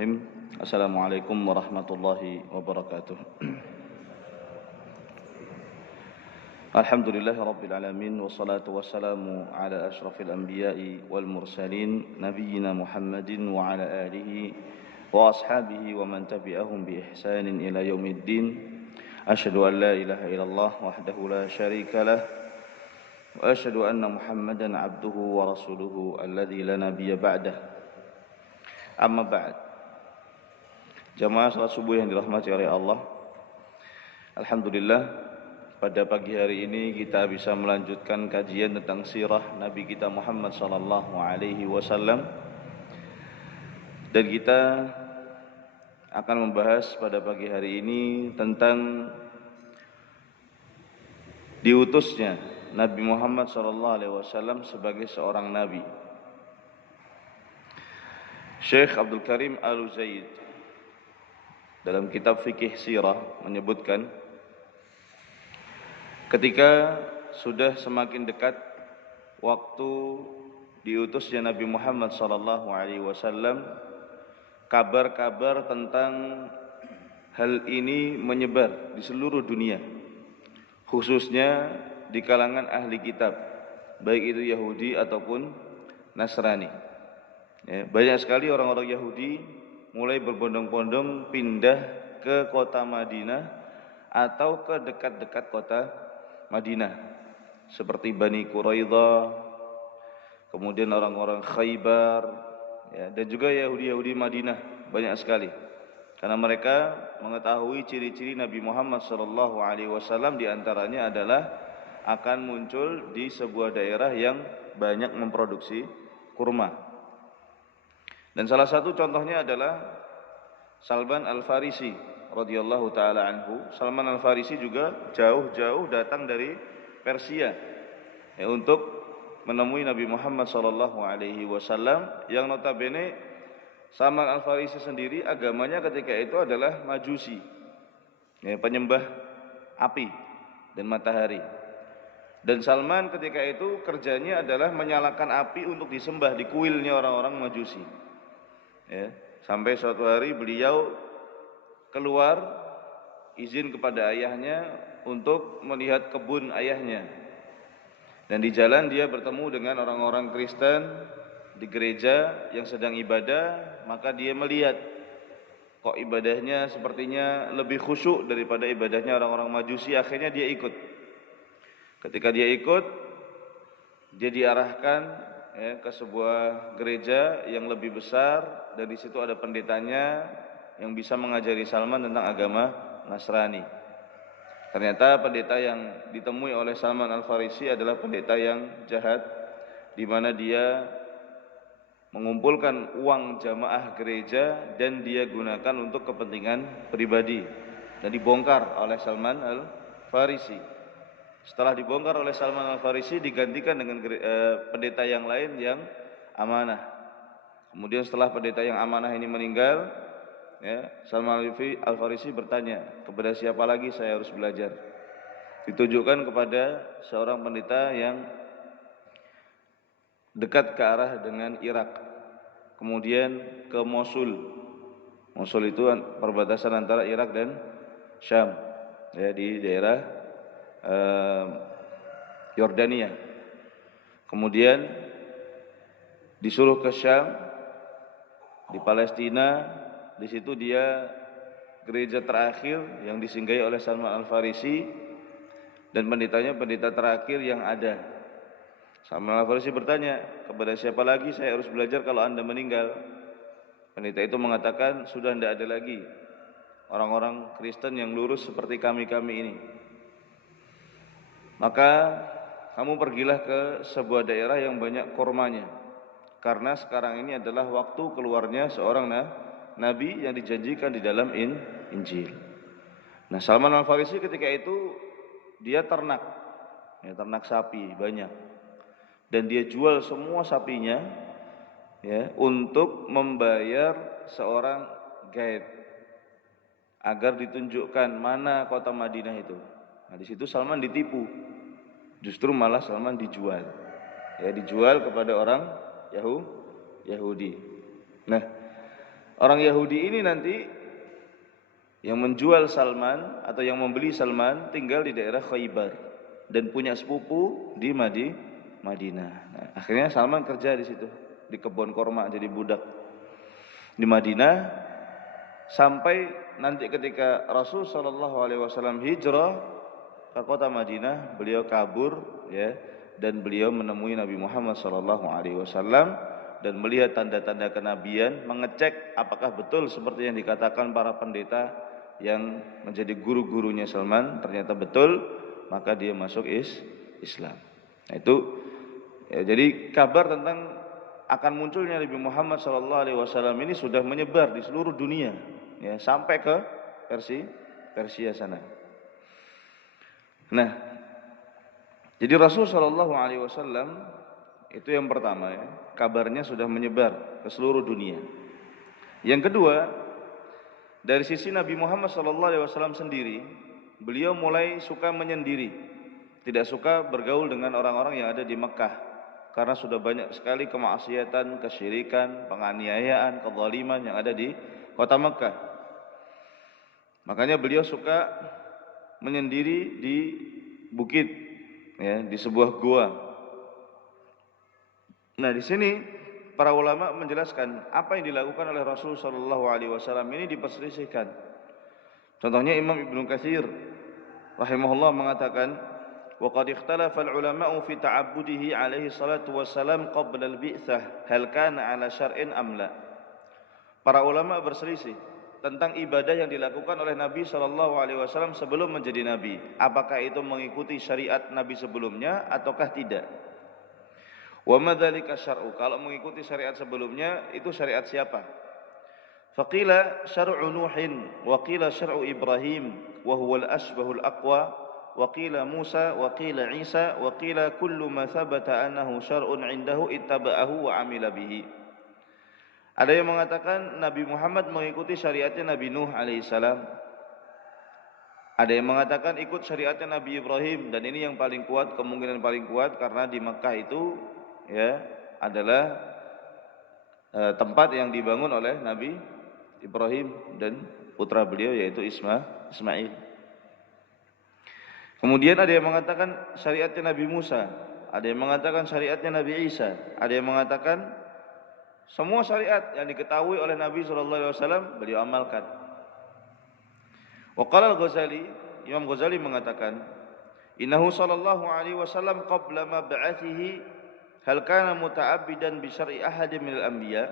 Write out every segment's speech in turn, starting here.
Bismillahirrahmanirrahim. Assalamualaikum warahmatullahi wabarakatuh. Alhamdulillahi rabbil alamin, wassalatu wassalamu ala asyrafil anbiya'i wal mursalin, nabiyyina Muhammadin wa ala alihi wa ashabihi wa man tabi'ahum bi ihsanin ila yaumiddin. Asyhadu an la ilaha illallah wahdahu la syarika lah wa asyhadu anna Muhammadan abduhu wa rasuluhu alladzi la nabiyya ba'dah. Amma ba'd. Jamaah salat subuh yang dirahmati oleh Allah, alhamdulillah pada pagi hari ini kita bisa melanjutkan kajian tentang sirah Nabi kita Muhammad sallallahu alaihi wasallam, dan kita akan membahas pada pagi hari ini tentang diutusnya Nabi Muhammad sallallahu alaihi wasallam sebagai seorang nabi. Syekh Abdul Karim Al-Uzaid dalam kitab fikih sirah menyebutkan, ketika sudah semakin dekat waktu diutusnya Nabi Muhammad sallallahu alaihi wasallam, kabar-kabar tentang hal ini menyebar di seluruh dunia, khususnya di kalangan ahli kitab, baik itu Yahudi ataupun Nasrani. Ya, banyak sekali orang-orang Yahudi mulai berbondong-bondong pindah ke kota Madinah atau ke dekat-dekat kota Madinah, seperti Bani Quraidah, kemudian orang-orang Khaybar, ya, dan juga Yahudi-Yahudi Madinah banyak sekali, karena mereka mengetahui ciri-ciri Nabi Muhammad SAW, diantaranya adalah akan muncul di sebuah daerah yang banyak memproduksi kurma. Dan salah satu contohnya adalah Salman Al-Farisi radhiyallahu taala anhu. Salman Al-Farisi juga jauh-jauh datang dari Persia ya, untuk menemui Nabi Muhammad sallallahu alaihi wasallam, yang notabene Salman Al-Farisi sendiri agamanya ketika itu adalah Majusi, ya, penyembah api dan matahari. Dan Salman ketika itu kerjanya adalah menyalakan api untuk disembah di kuilnya orang-orang Majusi. Ya, sampai suatu hari beliau keluar izin kepada ayahnya untuk melihat kebun ayahnya, dan di jalan dia bertemu dengan orang-orang Kristen di gereja yang sedang ibadah. Maka dia melihat kok ibadahnya sepertinya lebih khusyuk daripada ibadahnya orang-orang Majusi. Akhirnya dia ikut. Ketika dia ikut, dia diarahkan ya, ke sebuah gereja yang lebih besar, dan di situ ada pendetanya yang bisa mengajari Salman tentang agama Nasrani. Ternyata pendeta yang ditemui oleh Salman Al-Farisi adalah pendeta yang jahat, di mana dia mengumpulkan uang jamaah gereja dan dia gunakan untuk kepentingan pribadi, dan dibongkar oleh Salman Al-Farisi. Setelah dibongkar oleh Salman Al-Farisi, digantikan dengan pendeta yang lain yang amanah. Kemudian setelah pendeta yang amanah ini meninggal, ya, Salman Al-Farisi bertanya, kepada siapa lagi saya harus belajar? Ditujukan kepada seorang pendeta yang dekat ke arah dengan Irak, kemudian ke Mosul. Mosul itu perbatasan antara Irak dan Syam, ya, di daerah Yordania. Kemudian disuruh ke Syam, di Palestina. Di situ dia gereja terakhir yang disinggahi oleh Salman Al-Farisi, dan pendetanya pendeta terakhir yang ada. Salman Al-Farisi bertanya, kepada siapa lagi saya harus belajar kalau Anda meninggal? Pendeta itu mengatakan, sudah tidak ada lagi orang-orang Kristen yang lurus seperti kami-kami ini. Maka kamu pergilah ke sebuah daerah yang banyak kurmanya, karena sekarang ini adalah waktu keluarnya seorang nabi yang dijanjikan di dalam Injil. Nah, Salman Al-Farisi ketika itu dia ternak, ya, ternak sapi banyak, dan dia jual semua sapinya, ya, untuk membayar seorang guide agar ditunjukkan mana kota Madinah itu. Nah, di situ Salman ditipu. Justru malah Salman dijual. Ya, dijual kepada orang Yahudi. Nah, Orang Yahudi ini nanti yang menjual Salman atau yang membeli Salman tinggal di daerah Khaybar dan punya sepupu di Madinah. Nah, akhirnya Salman kerja di situ, di kebun korma jadi budak di Madinah sampai nanti ketika Rasul sallallahu alaihi wasallam hijrah ke kota Madinah, beliau kabur ya, dan beliau menemui Nabi Muhammad sallallahu alaihi wasallam dan melihat tanda-tanda kenabian, mengecek apakah betul seperti yang dikatakan para pendeta yang menjadi guru-gurunya Salman, ternyata betul, maka dia masuk Islam. Nah, itu ya, jadi kabar tentang akan munculnya Nabi Muhammad SAW ini sudah menyebar di seluruh dunia, ya, sampai ke Persia sana. Nah, jadi Rasul SAW itu yang pertama, ya, kabarnya sudah menyebar ke seluruh dunia. Yang kedua, dari sisi Nabi Muhammad SAW sendiri, beliau mulai suka menyendiri, tidak suka bergaul dengan orang-orang yang ada di Mekah, karena sudah banyak sekali kemaksiatan, kesyirikan, penganiayaan, kezaliman yang ada di kota Mekah. Makanya beliau suka menyendiri di bukit, ya, di sebuah gua. Nah, di sini para ulama menjelaskan apa yang dilakukan oleh Rasul sallallahu alaihi wasallam ini diperselisihkan. Contohnya Imam Ibnu Katsir rahimahullah mengatakan, wa qad ikhtalafa al-ulama'u fi ta'abbudihi alaihi salatu wassalam qabla al-bi'tsah hal kana 'ala syar'in am la. Para ulama berselisih tentang ibadah yang dilakukan oleh Nabi sallallahu alaihi wasallam sebelum menjadi nabi. Apakah itu mengikuti syariat nabi sebelumnya ataukah tidak? Wa madzalika syar'u, kalau mengikuti syariat sebelumnya itu syariat siapa? Faqila syar'u Nuhin wa qila syar'u Ibrahim wa huwa al-asbahul aqwa wa qila Musa wa qila Isa wa qila kullu ma thabata annahu syar'un 'indahu ittaba'ahu wa 'amila bihi. Ada yang mengatakan Nabi Muhammad mengikuti syariatnya Nabi Nuh alaihissalam. Ada yang mengatakan ikut syariatnya Nabi Ibrahim, dan ini yang paling kuat, kemungkinan paling kuat, karena di Makkah itu ya adalah tempat yang dibangun oleh Nabi Ibrahim dan putra beliau yaitu Ismail. Kemudian ada yang mengatakan syariatnya Nabi Musa, ada yang mengatakan syariatnya Nabi Isa, ada yang mengatakan semua syariat yang diketahui oleh Nabi SAW beliau amalkan. Wa qala al-Ghazali, Imam Ghazali mengatakan, innahu sallallahu alaihi wasallam qabla mab'athihi hal kana muta'abbidan bi syar'i ahadin minal anbiya.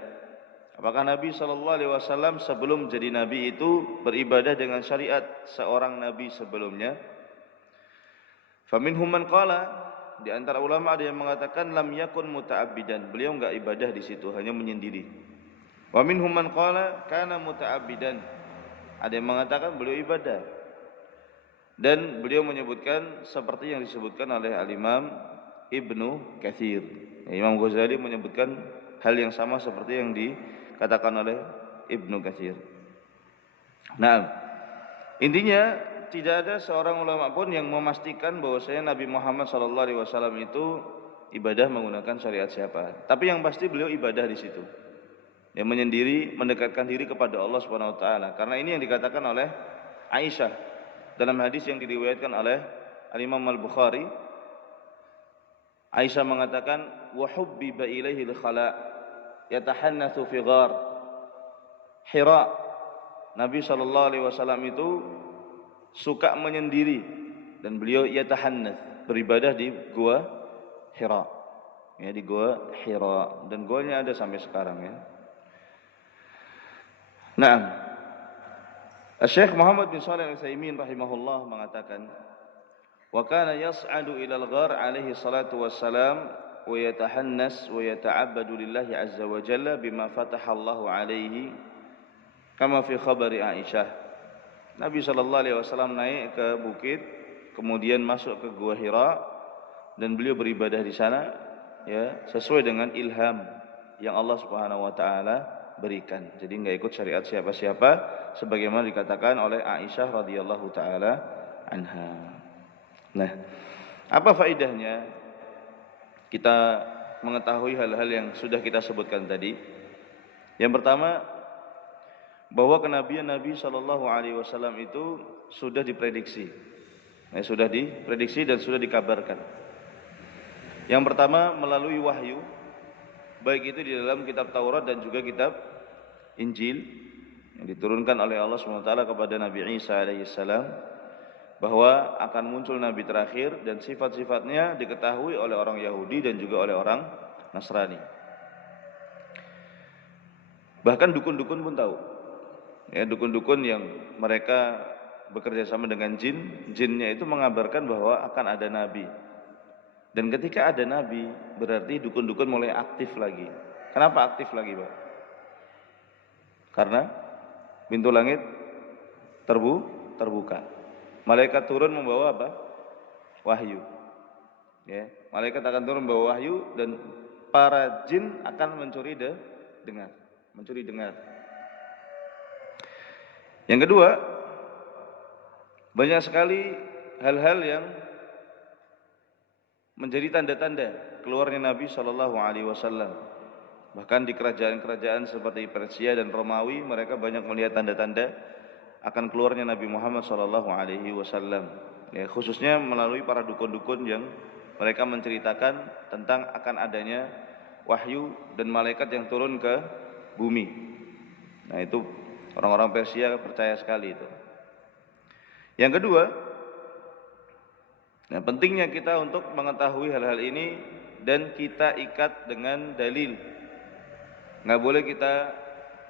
Apakah Nabi sallallahu alaihi wasallam sebelum jadi nabi itu beribadah dengan syariat seorang nabi sebelumnya? Faminhum man qala, di antara ulama ada yang mengatakan lam yakun muta'abbidan, beliau enggak ibadah di situ, hanya menyendiri. Wa minhum man qala kana muta'abbidan, ada yang mengatakan beliau ibadah. Dan beliau menyebutkan seperti yang disebutkan oleh Al-Imam Ibnu Katsir. Imam Ghazali menyebutkan hal yang sama seperti yang dikatakan oleh Ibnu Katsir. Nah, intinya tidak ada seorang ulama pun yang memastikan bahwasanya Nabi Muhammad SAW itu ibadah menggunakan syariat siapa. Tapi yang pasti beliau ibadah di situ. Yang menyendiri, mendekatkan diri kepada Allah Subhanahu wa taala. Karena ini yang dikatakan oleh Aisyah dalam hadis yang diriwayatkan oleh Al-Imam Al-Bukhari. Aisyah mengatakan, wa hubbiba ilaihi al-khala yatahannatsu fi ghar Hira. Nabi sallallahu alaihi wasallam itu suka menyendiri dan beliau yatahannath, beribadah di gua Hira. Ya, di gua Hira, dan guanya ada sampai sekarang, ya. Nah, Syekh Muhammad bin Shalih Al-Utsaimin rahimahullah mengatakan, wa kana yas'adu ila al-ghar alaihi salatu wassalam wa yatahannas wa yata'abbadu lillahi azza wa jalla bima fataha Allahu alaihi kama fi khabari Aisyah. Nabi sallallahu alaihi wasallam naik ke bukit, kemudian masuk ke gua Hira dan beliau beribadah di sana, ya, sesuai dengan ilham yang Allah Subhanahu wa taala berikan. Jadi enggak ikut syariat siapa-siapa sebagaimana dikatakan oleh Aisyah radhiyallahu taala anha. Nah, apa faedahnya kita mengetahui hal-hal yang sudah kita sebutkan tadi? Yang pertama, bahwa kenabian Nabi Shallallahu Alaihi Wasallam itu sudah diprediksi, sudah diprediksi dan sudah dikabarkan. Yang pertama melalui wahyu, baik itu di dalam kitab Taurat dan juga kitab Injil yang diturunkan oleh Allah SWT kepada Nabi Isa alaihissalam, bahwa akan muncul Nabi terakhir dan sifat-sifatnya diketahui oleh orang Yahudi dan juga oleh orang Nasrani. Bahkan dukun-dukun pun tahu. Ya, dukun-dukun yang mereka bekerja sama dengan jinnya itu mengabarkan bahwa akan ada Nabi. Dan ketika ada Nabi, berarti dukun-dukun mulai aktif lagi. Kenapa aktif lagi, Pak? Karena pintu langit terbuka. Malaikat turun membawa apa? Wahyu. Ya, malaikat akan turun membawa wahyu dan para jin akan mencuri dengar. Yang kedua, banyak sekali hal-hal yang menjadi tanda-tanda keluarnya Nabi Shallallahu Alaihi Wasallam. Bahkan di kerajaan-kerajaan seperti Persia dan Romawi, mereka banyak melihat tanda-tanda akan keluarnya Nabi Muhammad Shallallahu Alaihi Wasallam. Ya, khususnya melalui para dukun-dukun yang mereka menceritakan tentang akan adanya wahyu dan malaikat yang turun ke bumi. Nah, itu orang-orang Persia percaya sekali itu. Yang kedua, nah, pentingnya kita untuk mengetahui hal-hal ini dan kita ikat dengan dalil. Nggak boleh kita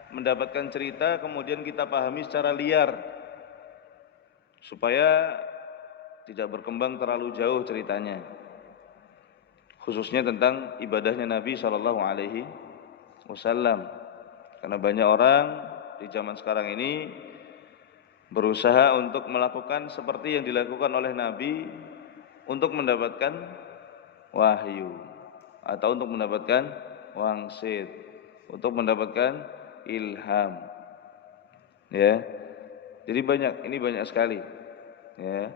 mendapatkan cerita kemudian kita pahami secara liar, supaya tidak berkembang terlalu jauh ceritanya. Khususnya tentang ibadahnya Nabi Shallallahu Alaihi Wasallam. Karena banyak orang di zaman sekarang ini berusaha untuk melakukan seperti yang dilakukan oleh Nabi untuk mendapatkan wahyu atau untuk mendapatkan wangsit, untuk mendapatkan ilham. Ya. Jadi banyak sekali ya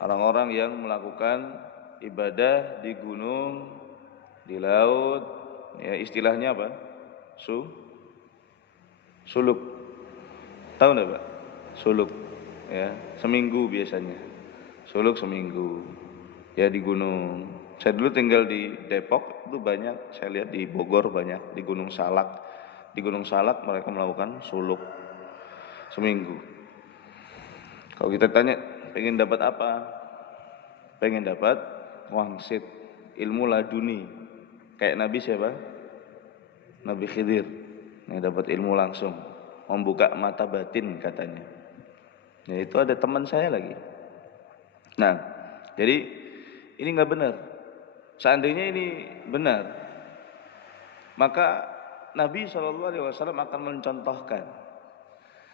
orang-orang yang melakukan ibadah di gunung, di laut, ya istilahnya apa? Suluk. Tahu enggak, Pak? Suluk. Ya, seminggu biasanya. Suluk seminggu. Ya di gunung. Saya dulu tinggal di Depok, itu banyak, saya lihat di Bogor banyak, di Gunung Salak. Di Gunung Salak mereka melakukan suluk seminggu. Kalau kita tanya, pengen dapat apa? Pengen dapat wangsit, ilmu laduni. Kayak Nabi siapa? Nabi Khidir. Yang dapat ilmu langsung, membuka mata batin katanya. Ya, itu ada teman saya lagi. Nah, jadi ini nggak benar. Seandainya ini benar, maka Nabi SAW akan mencontohkan.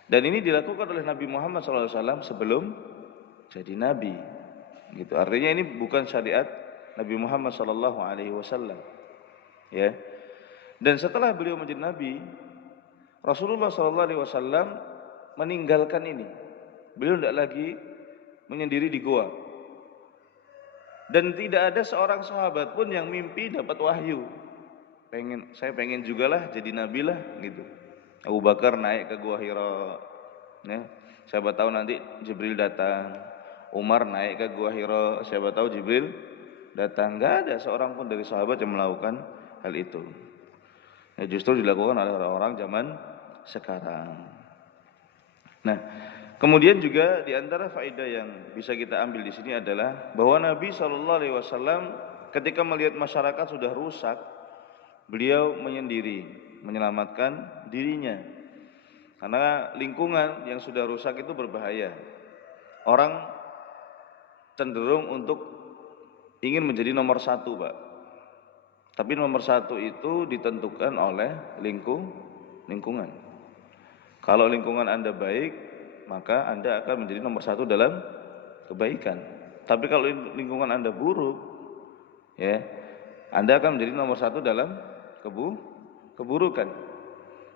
Dan ini dilakukan oleh Nabi Muhammad SAW sebelum jadi Nabi. Gitu. Artinya ini bukan syariat Nabi Muhammad SAW. Ya. Dan setelah beliau menjadi Nabi, Rasulullah SAW meninggalkan ini. Beliau tidak lagi menyendiri di gua. Dan tidak ada seorang sahabat pun yang mimpi dapat wahyu. Saya pengen juga lah jadi nabi lah gitu. Abu Bakar naik ke gua Hira. Ya. Siapa tahu nanti Jibril datang. Umar naik ke gua Hira. Siapa tahu Jibril datang. Enggak ada seorang pun dari sahabat yang melakukan hal itu. Ya, justru dilakukan oleh orang-orang zaman sekarang. Nah, kemudian juga di antara faedah yang bisa kita ambil di sini adalah bahwa Nabi SAW ketika melihat masyarakat sudah rusak, beliau menyendiri, menyelamatkan dirinya. Karena lingkungan yang sudah rusak itu berbahaya. Orang cenderung untuk ingin menjadi nomor satu, Pak. Tapi nomor satu itu ditentukan oleh lingkungan. Kalau lingkungan Anda baik, maka Anda akan menjadi nomor satu dalam kebaikan. Tapi kalau lingkungan Anda buruk, ya, Anda akan menjadi nomor satu dalam keburukan.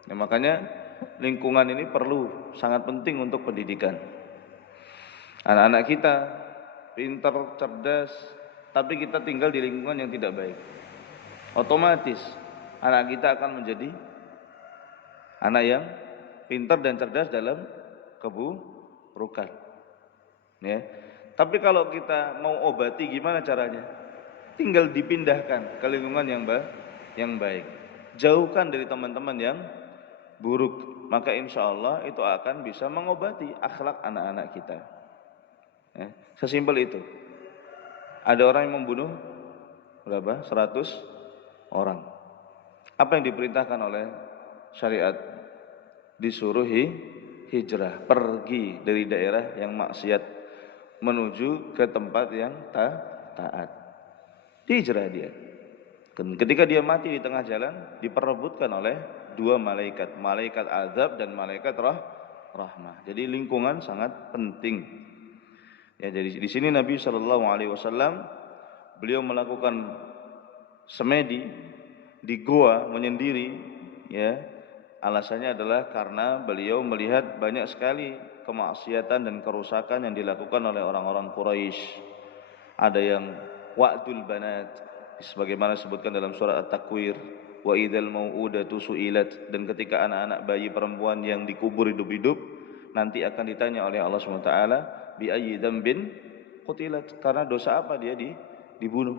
Ya, makanya lingkungan ini perlu, sangat penting untuk pendidikan. Anak-anak kita pintar, cerdas, tapi kita tinggal di lingkungan yang tidak baik, otomatis anak kita akan menjadi anak yang pintar dan cerdas dalam keburukan. Ya. Tapi kalau kita mau obati gimana caranya? Tinggal dipindahkan ke lingkungan yang baik. Jauhkan dari teman-teman yang buruk. Maka insya Allah itu akan bisa mengobati akhlak anak-anak kita. Ya. Sesimpel itu. Ada orang yang membunuh berapa? 100 orang. Apa yang diperintahkan oleh syariat? Disuruh hijrah, pergi dari daerah yang maksiat menuju ke tempat yang taat. Hijrah dia. Ketika dia mati di tengah jalan, diperebutkan oleh dua malaikat, malaikat azab dan malaikat rahmah. Jadi lingkungan sangat penting. Ya, jadi di sini Nabi Shallallahu Alaihi Wasallam beliau melakukan semedi di goa menyendiri, ya. Alasannya adalah karena beliau melihat banyak sekali kemaksiatan dan kerusakan yang dilakukan oleh orang-orang Quraisy. Ada yang wa'dul banat, sebagaimana disebutkan dalam surah At-Takwir, wa idzal mau'udatu su'ilat, dan ketika anak-anak bayi perempuan yang dikubur hidup-hidup nanti akan ditanya oleh Allah SWT, bi ayyi dzambin qutilat, karena dosa apa dia dibunuh.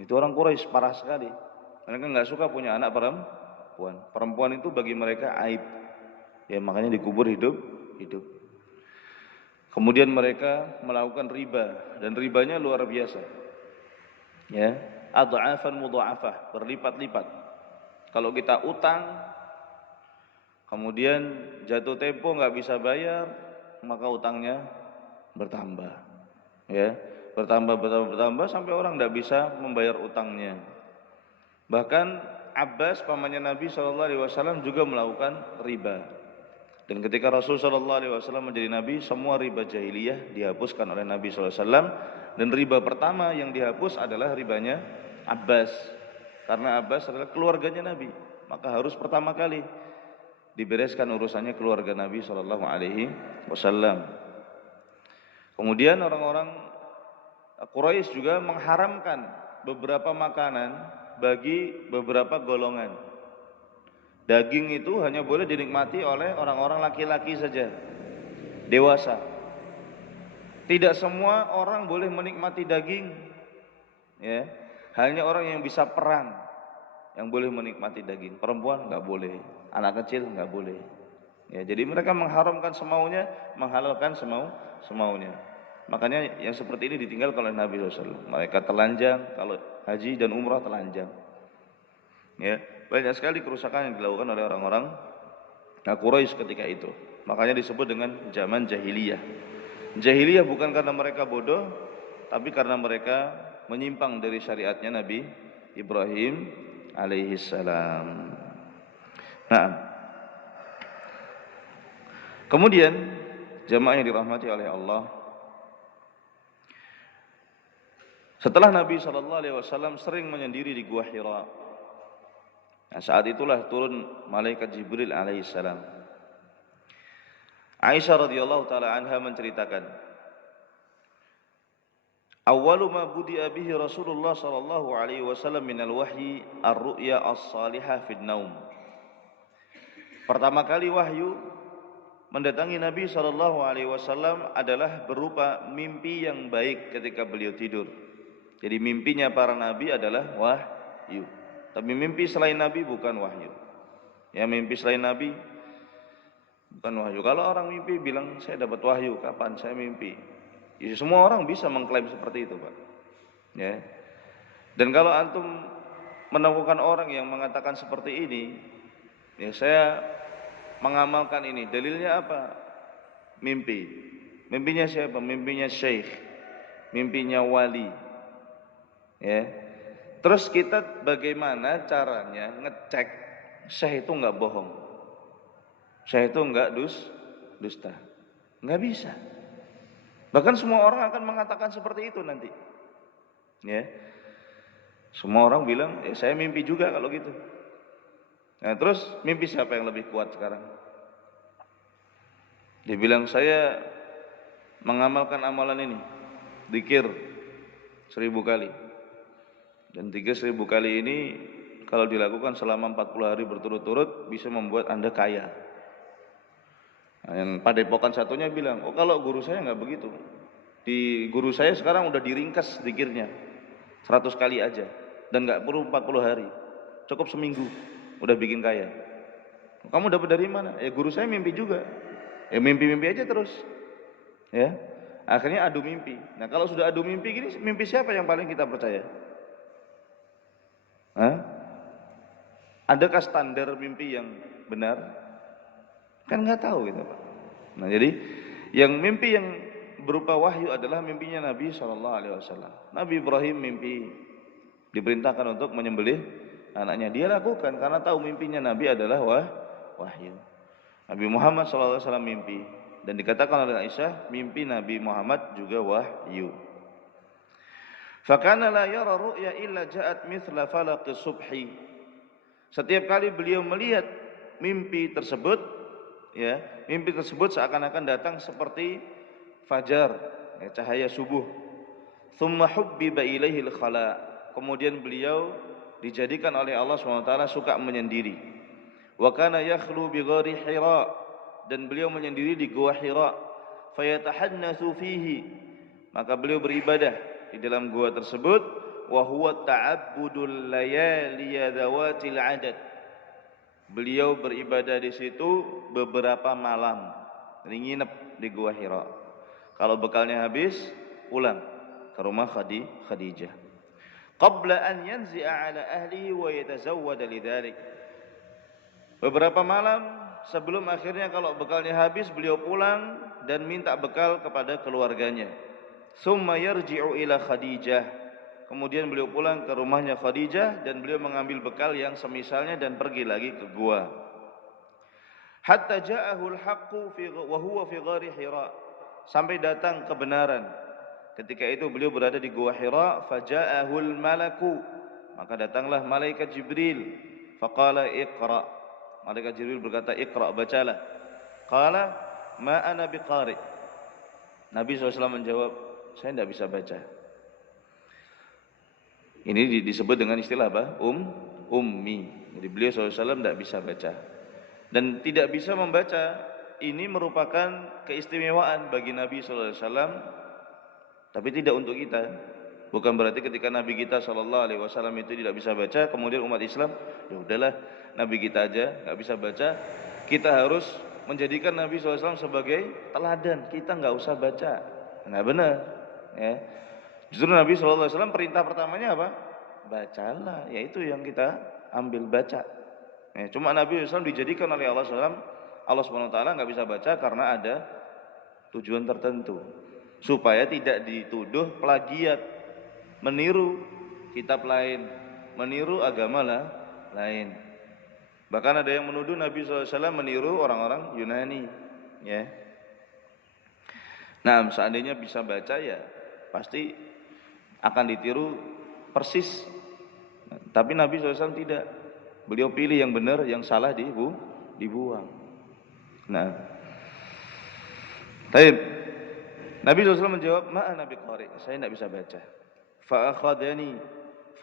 Itu orang Quraisy parah sekali. Mereka enggak suka punya anak perempuan. Perempuan itu bagi mereka aib. Ya, makanya dikubur hidup. Kemudian mereka melakukan riba, dan ribanya luar biasa. Ya, adha'afan mudha'afah, berlipat-lipat. Kalau kita utang, kemudian jatuh tempo nggak bisa bayar, maka utangnya bertambah. Ya, bertambah sampai orang nggak bisa membayar utangnya. Bahkan Abbas pamannya Nabi SAW juga melakukan riba. Dan ketika Rasul SAW menjadi Nabi, semua riba jahiliyah dihapuskan oleh Nabi SAW. Dan riba pertama yang dihapus adalah ribanya Abbas. Karena Abbas adalah keluarganya Nabi, maka harus pertama kali dibereskan urusannya keluarga Nabi SAW. Kemudian orang-orang Quraisy juga mengharamkan beberapa makanan bagi beberapa golongan. Daging itu hanya boleh dinikmati oleh orang-orang laki-laki saja, dewasa. Tidak semua orang boleh menikmati daging. Ya, hanya orang yang bisa perang yang boleh menikmati daging. Perempuan nggak boleh, anak kecil nggak boleh. Ya, jadi mereka mengharamkan semaunya, menghalalkan semaunya. Makanya yang seperti ini ditinggalkan oleh Nabi SAW. Mereka telanjang, kalau haji dan umrah telanjang. Ya, banyak sekali kerusakan yang dilakukan oleh orang-orang Quraisy ketika itu. Makanya disebut dengan zaman jahiliyah. Jahiliyah bukan karena mereka bodoh, tapi karena mereka menyimpang dari syariatnya Nabi Ibrahim alaihissalam. Nah, kemudian jamaah yang dirahmati oleh Allah, setelah Nabi SAW sering menyendiri di Gua Hira, nah, saat itulah turun malaikat Jibril alaihissalam. Aisyah radhiyallahu taala anha menceritakan, awwalu ma budi'a bihi Rasulullah sallallahu alaihi wasallam minal wahyi ar-ru'ya as-salihah fid naum. Pertama kali wahyu mendatangi Nabi sallallahu alaihi wasallam adalah berupa mimpi yang baik ketika beliau tidur. Jadi mimpinya para nabi adalah wahyu. Tapi mimpi selain nabi bukan wahyu. Ya, mimpi selain nabi bukan wahyu. Kalau orang mimpi bilang saya dapat wahyu, kapan saya mimpi? Ya, semua orang bisa mengklaim seperti itu, Pak. Ya. Dan kalau antum menemukan orang yang mengatakan seperti ini, ya saya mengamalkan ini. Dalilnya apa? Mimpi. Mimpinya siapa? Mimpinya syekh. Mimpinya wali. Ya. Terus kita bagaimana caranya ngecek syekh itu enggak bohong? Syekh itu enggak dusta. Enggak bisa. Bahkan semua orang akan mengatakan seperti itu nanti. Ya. Semua orang bilang, saya mimpi juga kalau gitu. Nah, terus mimpi siapa yang lebih kuat sekarang? Dia bilang, saya mengamalkan amalan ini, zikir 1000 kali. Dan 3000 kali ini kalau dilakukan selama 40 hari berturut-turut bisa membuat Anda kaya. Yang padepokan satunya bilang, oh kalau guru saya nggak begitu. Di guru saya sekarang udah diringkas zikirnya 100 kali aja dan nggak perlu 40 hari, cukup seminggu udah bikin kaya. Kamu dapat dari mana? Ya guru saya mimpi juga. Ya mimpi-mimpi aja terus. Ya. Akhirnya adu mimpi. Nah, kalau sudah adu mimpi gini, mimpi siapa yang paling kita percaya? Hah? Adakah standar mimpi yang benar? Kan nggak tahu gitu, Pak. Nah, jadi yang mimpi yang berupa wahyu adalah mimpinya Nabi SAW. Nabi Ibrahim mimpi diperintahkan untuk menyembelih anaknya. Dia lakukan karena tahu mimpinya Nabi adalah wahyu. Nabi Muhammad SAW mimpi dan dikatakan oleh Aisyah, mimpi Nabi Muhammad juga wahyu. Fakana la yara ru'ya illa ja'at mithla falaqis subhi. Setiap kali beliau melihat mimpi tersebut, ya, mimpi tersebut seakan-akan datang seperti fajar, ya, cahaya subuh. Thumma hubbiba ilaihil khala. Kemudian beliau dijadikan oleh Allah SWT suka menyendiri. Wa kana yakhlu bi ghari Hira, dan beliau menyendiri di gua Hira. Fayatahannatsu fihi, maka beliau beribadah di dalam gua tersebut. Wa huwa ta'abbudul layali dzawatil adad. Beliau beribadah di situ beberapa malam, nginep di gua Hira. Kalau bekalnya habis, pulang ke rumah Khadijah. Qabla an yanzi'a ala ahlihi wa yatazawwada lidzalik. Beberapa malam sebelum akhirnya kalau bekalnya habis, beliau pulang dan minta bekal kepada keluarganya. Tsumma yarji'u ila Khadijah. Kemudian beliau pulang ke rumahnya Khadijah dan beliau mengambil bekal yang semisalnya dan pergi lagi ke gua. Hatta ja'ahul haqqu wa huwa fi ghari Hira. Sampai datang kebenaran. Ketika itu beliau berada di gua Hira, faja'ahul malaku. Maka datanglah malaikat Jibril. Faqala iqra. Malaikat Jibril berkata, iqra, bacalah. Qala ma ana biqari. Nabi SAW menjawab, saya tidak bisa baca. Ini disebut dengan istilah apa? Ummi. Jadi beliau SAW tidak bisa baca. Dan tidak bisa membaca ini merupakan keistimewaan bagi Nabi SAW, tapi tidak untuk kita. Bukan berarti ketika Nabi kita SAW itu tidak bisa baca, kemudian umat Islam, ya udahlah, Nabi kita aja nggak bisa baca, kita harus menjadikan Nabi SAW sebagai teladan. Kita nggak usah baca. Nggak benar. Ya. Justru Nabi SAW perintah pertamanya apa? Bacalah, yaitu yang kita ambil baca. Ya, cuma Nabi SAW dijadikan oleh Allah SWT nggak bisa baca karena ada tujuan tertentu, supaya tidak dituduh plagiat, meniru kitab lain, meniru agama lain. Bahkan ada yang menuduh Nabi SAW meniru orang-orang Yunani. Ya. Nah, seandainya bisa baca ya pasti akan ditiru persis. Tapi Nabi SAW tidak. Beliau pilih yang benar, yang salah dibuang. Nah, Nabi SAW menjawab, ma'ana biqari, saya tidak bisa baca. Fa'akhadani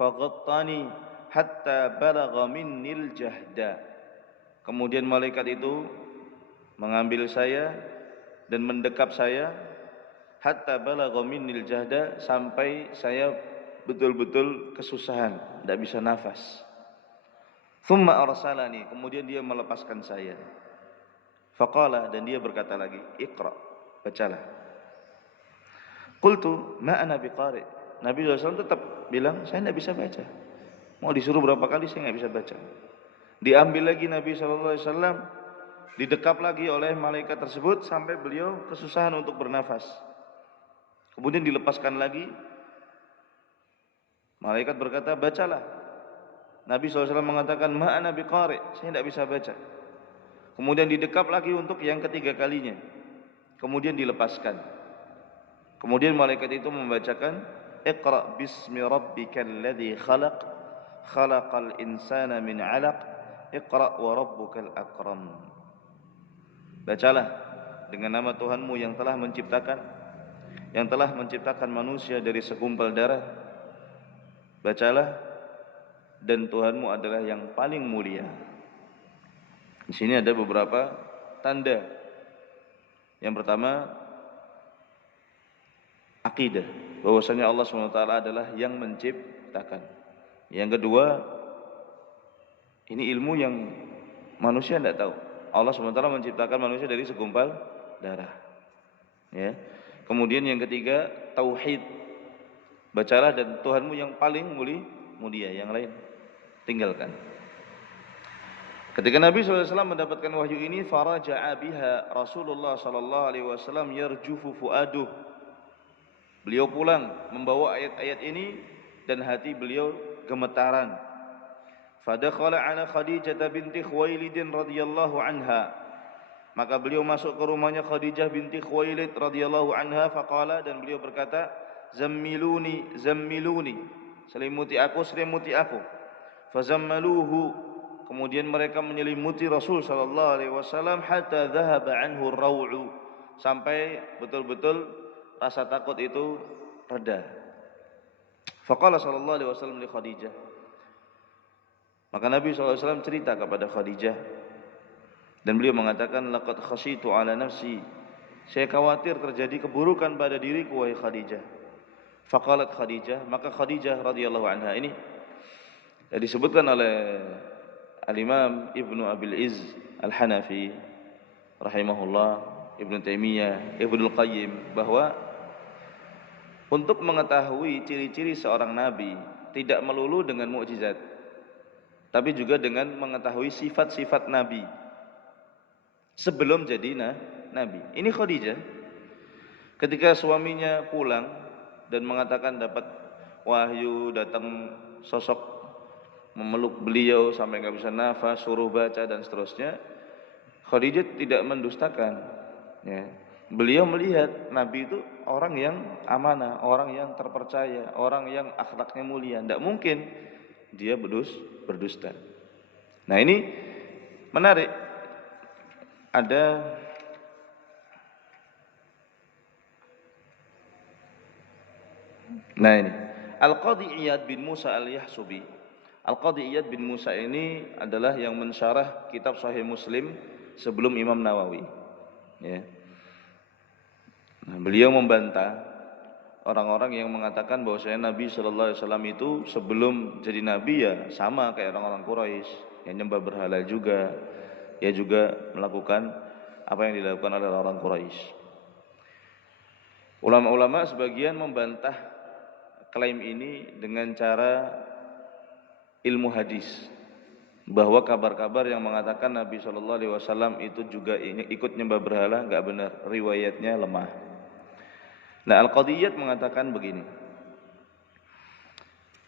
faghattani hatta balagha minnil jahda. Kemudian malaikat itu mengambil saya dan mendekap saya, hatta balagha minnil jahda, sampai saya betul-betul kesusahan, tidak bisa nafas. Thumma arsalani, kemudian dia melepaskan saya. Faqala, dan dia berkata lagi, iqra, bacalah. Qultu ma ana biqari. Nabi SAW tetap bilang, saya tidak bisa baca. Mau disuruh berapa kali saya tidak bisa baca. Diambil lagi Nabi SAW, didekap lagi oleh malaikat tersebut sampai beliau kesusahan untuk bernafas. Kemudian dilepaskan lagi. Malaikat berkata, bacalah. Nabi SAW mengatakan, ma'ana biqari, saya tidak bisa baca. Kemudian didekap lagi untuk yang ketiga kalinya. Kemudian dilepaskan. Kemudian malaikat itu membacakan, iqra bismi rabbikal ladzi khalaq, khalaqal insana min 'alaq, iqra wa rabbukal akram. Bacalah dengan nama Tuhanmu yang telah menciptakan manusia dari segumpal darah. Bacalah, dan Tuhanmu adalah yang paling mulia. Di sini ada beberapa tanda Yang pertama, akidah, bahwasanya Allah SWT adalah yang menciptakan. Yang kedua, ini ilmu yang manusia tidak tahu. Allah SWT menciptakan manusia dari segumpal darah. Ya. Kemudian yang ketiga, tauhid. Bacalah dan Tuhanmu yang paling mulia, yang lain tinggalkan. Ketika Nabi SAW mendapatkan wahyu ini, faraja'a biha Rasulullah SAW yarjufu fuaduh. Beliau pulang membawa ayat-ayat ini dan hati beliau gemetaran. Fadakhala ala Khadijah binti Khuwailid radhiyallahu anha. Maka beliau masuk ke rumahnya Khadijah binti Khuwailid radhiyallahu anha, faqala, dan beliau berkata, zammiluni, selimuti aku, fazammaluhu, kemudian mereka menyelimuti Rasul sallallahu alaihi wasallam hatta dhahaba anhu ar-raw'u, sampai betul-betul rasa takut itu reda. Faqala sallallahu alaihi wasallam li Khadijah, maka Nabi SAW cerita kepada Khadijah dan beliau mengatakan, laqad khashitu ala nafsi, saya khawatir terjadi keburukan pada diriku wahai Khadijah. Faqalat Khadijah, maka Khadijah radhiyallahu anha ini disebutkan oleh Al-Imam Ibnu Abil Izz Al-Hanafi rahimahullah, Ibnu Taimiyah, Ibnu Al-Qayyim, bahwa untuk mengetahui ciri-ciri seorang nabi tidak melulu dengan mukjizat, tapi juga dengan mengetahui sifat-sifat nabi sebelum jadi nabi. Ini Khadijah ketika suaminya pulang dan mengatakan dapat wahyu, datang sosok memeluk beliau sampai nggak bisa nafas, suruh baca dan seterusnya, Khadijah tidak mendustakan. Ya. Beliau melihat Nabi itu orang yang amanah, orang yang terpercaya, orang yang akhlaknya mulia. Tidak mungkin dia berdusta. Nah ini menarik. Nah ini Al-Qadhi Iyad bin Musa Al-Yahsubi. Al-Qadhi Iyad bin Musa ini adalah yang mensyarah kitab Sahih Muslim sebelum Imam Nawawi. Ya. Nah, beliau membantah orang-orang yang mengatakan bahwasanya Nabi Shallallahu Alaihi Wasallam itu sebelum jadi Nabi ya sama kayak orang-orang Quraisy yang nyembah berhala juga, ya juga melakukan apa yang dilakukan oleh orang Quraisy. Ulama-ulama sebagian membantah klaim ini dengan cara ilmu hadis, bahwa kabar-kabar yang mengatakan Nabi Shallallahu Alaihi Wasallam itu juga ikut nyembah berhala nggak benar, riwayatnya lemah. Nah, Al-Qadiyat mengatakan begini,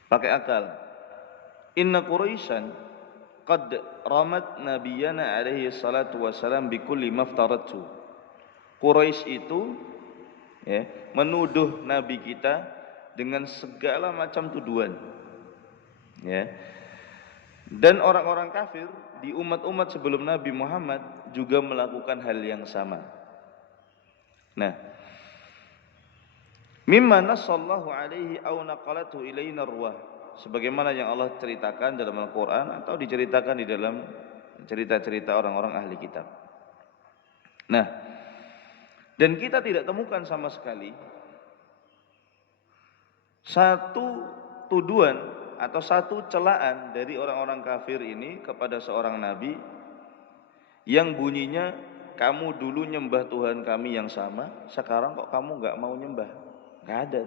pakai akal. Inna Quraisyan qad ramat nabiyana alaihi salatu wassalam bikulli maftaratu. Quraisy itu ya, menuduh nabi kita dengan segala macam tuduhan. Ya. Dan orang-orang kafir di umat-umat sebelum Nabi Muhammad juga melakukan hal yang sama. Nah, mimma nasallahu alaihi aw naqalatu ilaina ruwah, sebagaimana yang Allah ceritakan dalam Al-Qur'an atau diceritakan di dalam cerita-cerita orang-orang ahli kitab. Nah, dan kita tidak temukan sama sekali satu tuduhan atau satu celaan dari orang-orang kafir ini kepada seorang nabi yang bunyinya, kamu dulu nyembah Tuhan kami yang sama, sekarang kok kamu nggak mau nyembah. Nggak ada.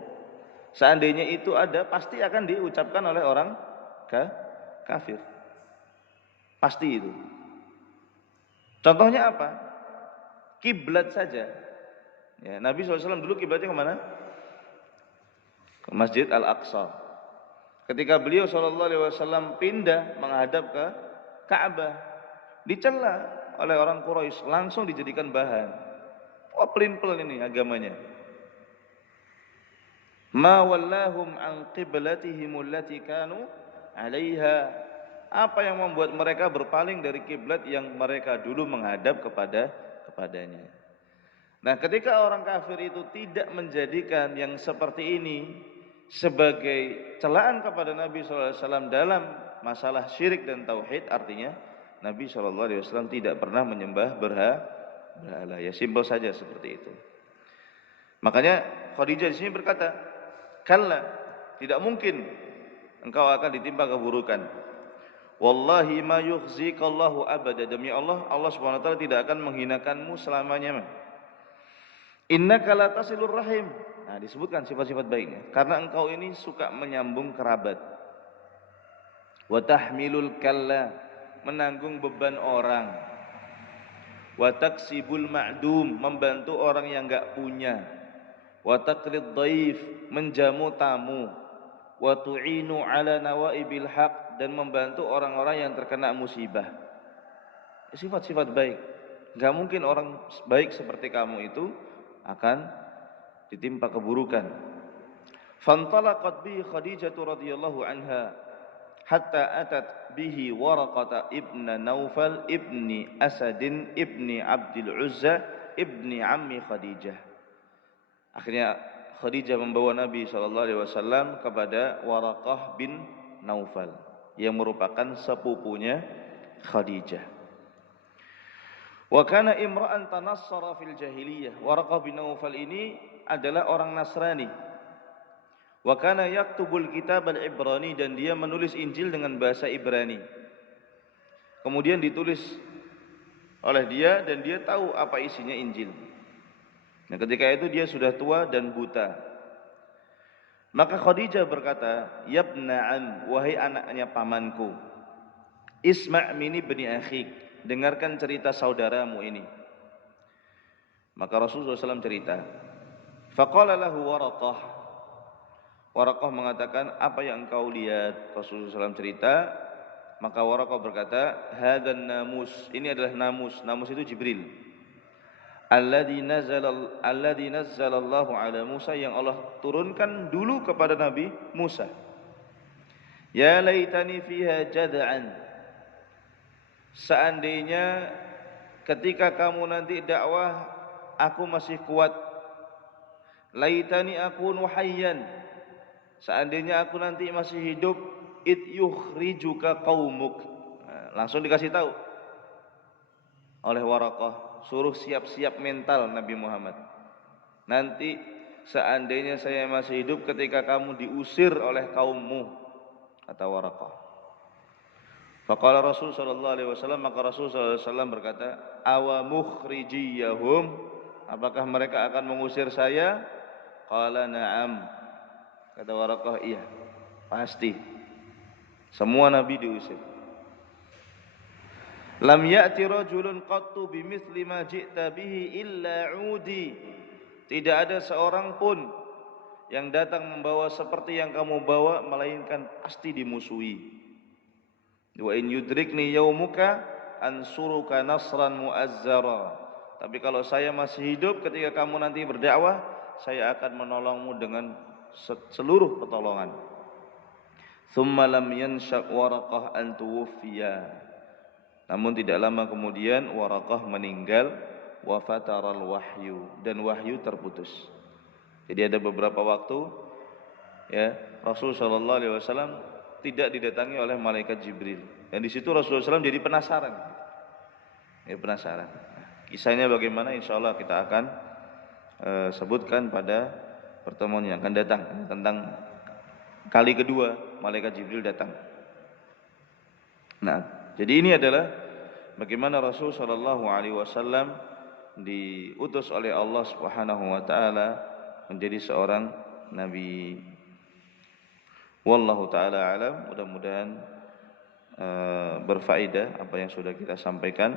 Seandainya itu ada, pasti akan diucapkan oleh orang kafir. Pasti itu. Contohnya apa? Kiblat saja. Ya, Nabi SAW dulu kiblatnya kemana? Ke Masjid Al-Aqsa. Ketika beliau SAW pindah menghadap ke Ka'bah, dicela oleh orang Quraisy, langsung dijadikan bahan. Oh, pelin-pelin ini agamanya. Ma wallahum an qiblatihim allati kanu 'alaiha. Apa yang membuat mereka berpaling dari kiblat yang mereka dulu menghadap kepadanya. Nah, ketika orang kafir itu tidak menjadikan yang seperti ini sebagai celaan kepada Nabi SAW dalam masalah syirik dan tauhid, artinya Nabi SAW tidak pernah menyembah bala. Ya simpel saja seperti itu. Makanya Khadijah di sini berkata, "Kalla, tidak mungkin engkau akan ditimpa keburukan. Wallahi ma yukhzikallahu abada." Demi Allah, Allah Subhanahu wa taala tidak akan menghinakanmu selamanya. Innaka la tasilur rahim. Nah, disebutkan sifat-sifat baiknya. Karena engkau ini suka menyambung kerabat. Wa tahmilul kalla, menanggung beban orang. Wa taksibul ma'dum, membantu orang yang enggak punya. Wa taqrid dhaif, menjamu tamu. Wa tu'inu ala nawaibil haq, dan membantu orang-orang yang terkena musibah. Sifat-sifat baik. Enggak mungkin orang baik seperti kamu itu akan ditimpa keburukan. Fantalaqat bi Khadijah radhiyallahu anha hatta atat bihi Waraqah ibn Naufal ibni Asadin ibni Abdul Uzza ibni ammi Khadijah. Akhirnya Khadijah membawa Nabi SAW kepada Waraqah bin Naufal yang merupakan sepupunya Khadijah. Wa kana imra'an tanassara fil jahiliyah. Waraqah bin Naufal ini adalah orang Nasrani. Wa kana yaktubul kitab al-Ibrani, dan dia menulis Injil dengan bahasa Ibrani. Kemudian ditulis oleh dia dan dia tahu apa isinya Injil. Nah, ketika itu dia sudah tua dan buta. Maka Khadijah berkata, "Yabna am, wahai anaknya pamanku, isma' min ibni akhik, dengarkan cerita saudaramu ini." Maka Rasulullah SAW cerita. Faqala lahu Waraqah. Waraqah mengatakan, "Apa yang engkau lihat?" Rasulullah SAW cerita. Maka Waraqah berkata, "Hadzan namus." Ini adalah namus. Namus itu Jibril. Alladzi nazzalallahu ala Musa, yang Allah turunkan dulu kepada Nabi Musa. Ya laitani fiha jad'an. Seandainya ketika kamu nanti dakwah aku masih kuat. Laitani akunu hayyan. Seandainya aku nanti masih hidup, id yukhrijuka qaumuk. Nah, langsung dikasih tahu oleh Waraqah, suruh siap-siap mental Nabi Muhammad. Nanti seandainya saya masih hidup ketika kamu diusir oleh kaummu, kata Waraqah. Faqala Rasul sallallahu alaihi wasallam, maka Rasul sallallahu alaihi wasallam berkata, "Awa mukhrijiyahum?" Apakah mereka akan mengusir saya? Qala na'am. Kata Waraqah, iya, pasti. Semua nabi diusir. Lam ya'ti rajulun qattu bimithli ma ji'ta bihi illa 'udi. Tidak ada seorang pun yang datang membawa seperti yang kamu bawa melainkan pasti dimusuhi. Wa in yudrikni yaumuka ansuruka nasran mu'azzara. Tapi kalau saya masih hidup ketika kamu nanti berdakwah, saya akan menolongmu dengan seluruh pertolongan. Thumma lam yanshaq Waraqah an tuwfiya. Namun tidak lama kemudian Waraqah meninggal, wa fataral wahyu, dan wahyu terputus. Jadi ada beberapa waktu ya Rasul sallallahu alaihi wasallam tidak didatangi oleh malaikat Jibril. Dan di situ Rasulullah SAW jadi penasaran. Ya, penasaran. Kisahnya bagaimana insyaallah kita akan sebutkan pada pertemuan yang akan datang, tentang kali kedua malaikat Jibril datang. Nah, jadi ini adalah bagaimana Rasul sallallahu alaihi wasallam diutus oleh Allah Subhanahu wa taala menjadi seorang nabi. Wallahu taala alam. Mudah-mudahan berfaedah apa yang sudah kita sampaikan.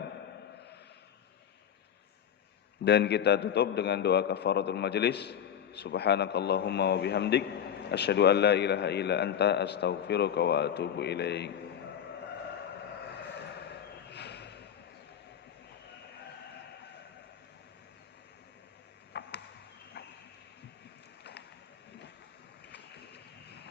Dan kita tutup dengan doa kafaratul majlis. Subhanakallahumma wa bihamdik asyhadu an la ilaha illa anta astaghfiruka wa atubu ilaik.